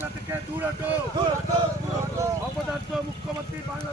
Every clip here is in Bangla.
বাংলা থেকে দূর হটো অপদার্থ মুখ্যমন্ত্রী বাংলা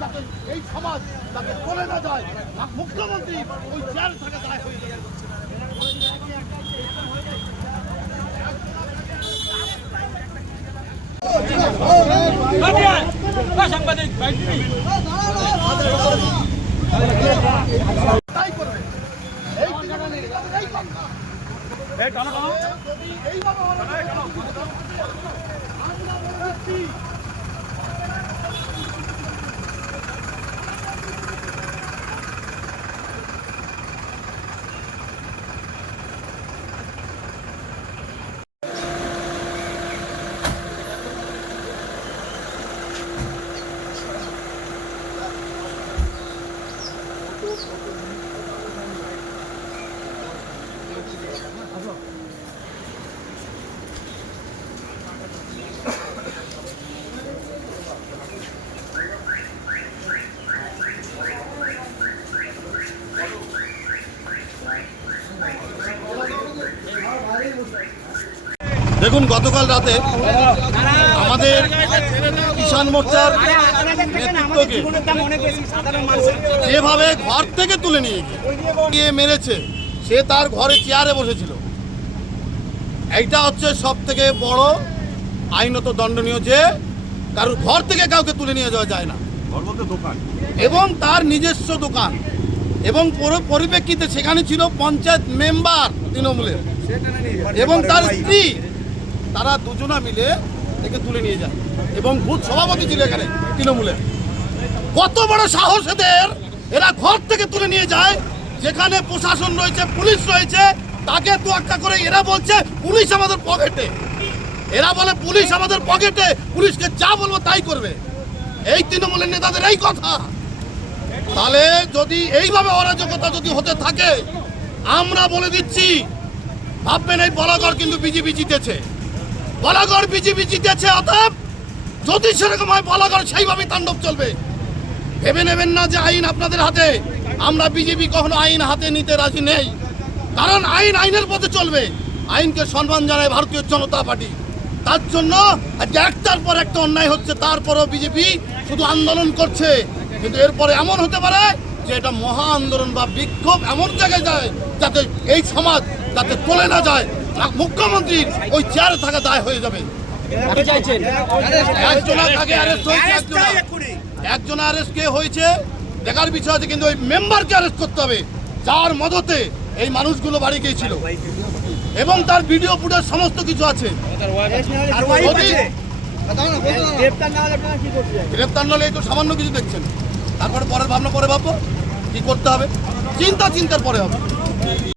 যাতে এই সমাজ যাতে চলে না যায় মুখ্যমন্ত্রী ওই চেয়ার থেকে দায় হয়ে এইভাবে দেখুন, গতকাল রাতে আমাদের কিষাণ মোর্চার যেভাবে ঘর থেকে তুলে নিয়ে গিয়ে মেরেছে, সে তার ঘরে চেয়ারে বসেছিল। এইটা হচ্ছে সব থেকে বড় আইনত দণ্ডনীয় যে কারোর ঘর থেকে কাউকে তুলে নিয়ে যাওয়া যায় না। এবং তার নিজস্ব দোকান। এবং পরিপ্রেক্ষিতে সেখানে ছিল পঞ্চায়েত মেম্বার তৃণমূলের। এবং তার স্ত্রী তারা দুজনা মিলে একে তুলে নিয়ে যায়। এবং বুথ সভাপতি ছিল এখানে, তৃণমূলের। কত বড় সাহস এদের! এরা ঘর থেকে তুলে নিয়ে যায়। যেখানে প্রশাসন রয়েছে, পুলিশ রয়েছে, তাকে তোয়াক্কা করে এরা বলছে, পুলিশ আমাদের পকেটে। এরা বলে, পুলিশ আমাদের পকেটে, পুলিশকে যা বলব তাই করবে। এই তৃণমূলের নেতাদের এই কথা। তাহলে যদি এইভাবে অরাজকতা যদি হতে থাকে, আমরা বলে দিচ্ছি, ভাববেন এই বলাগড় কিন্তু বিজেপি জিতেছে। বলাগড় বিজেপি জিতেছে, অতএব যদি সেরকম হয় বলাগড় সেইভাবেই তাণ্ডব চলবে। ভেবে নেবেন না যে আইন আপনাদের হাতে। আমরা বিজেপি কখনো আইন হাতে নিতে রাজি নেই। কারণ আইন আইনের পথে চলবে। আইনকে সম্মান জানায় ভারতীয় জনতা পার্টি। তার জন্য আজকে একটার পর একটা অন্যায় হচ্ছে, তারপরও বিজেপি শুধু আন্দোলন করছে। কিন্তু এরপরে এমন হতে পারে যে এটা মহা আন্দোলন বা বিক্ষোভ এমন জায়গায় যায় যাতে এই সমাজ যাতে চলে না যায়। মুখ্যমন্ত্রীর ওই চেয়ারে থাকা দায় হয়ে যাবে। একজনা অ্যারেস্ট কে হয়েছে দেখার বিষয় আছে কিন্তু ওই মেম্বারকে অ্যারেস্ট করতে হবে যার মদতে এই মানুষগুলো বাড়ি গিয়েছিল। এবং তার ভিডিও ফুটেজ সমস্ত কিছু আছে। গ্রেপ্তার নলে এই তো সামান্য কিছু দেখছেন। তারপরে পরের ভাবনা পরে ভাববো কি করতে হবে? চিন্তা চিন্তার পরে হবে।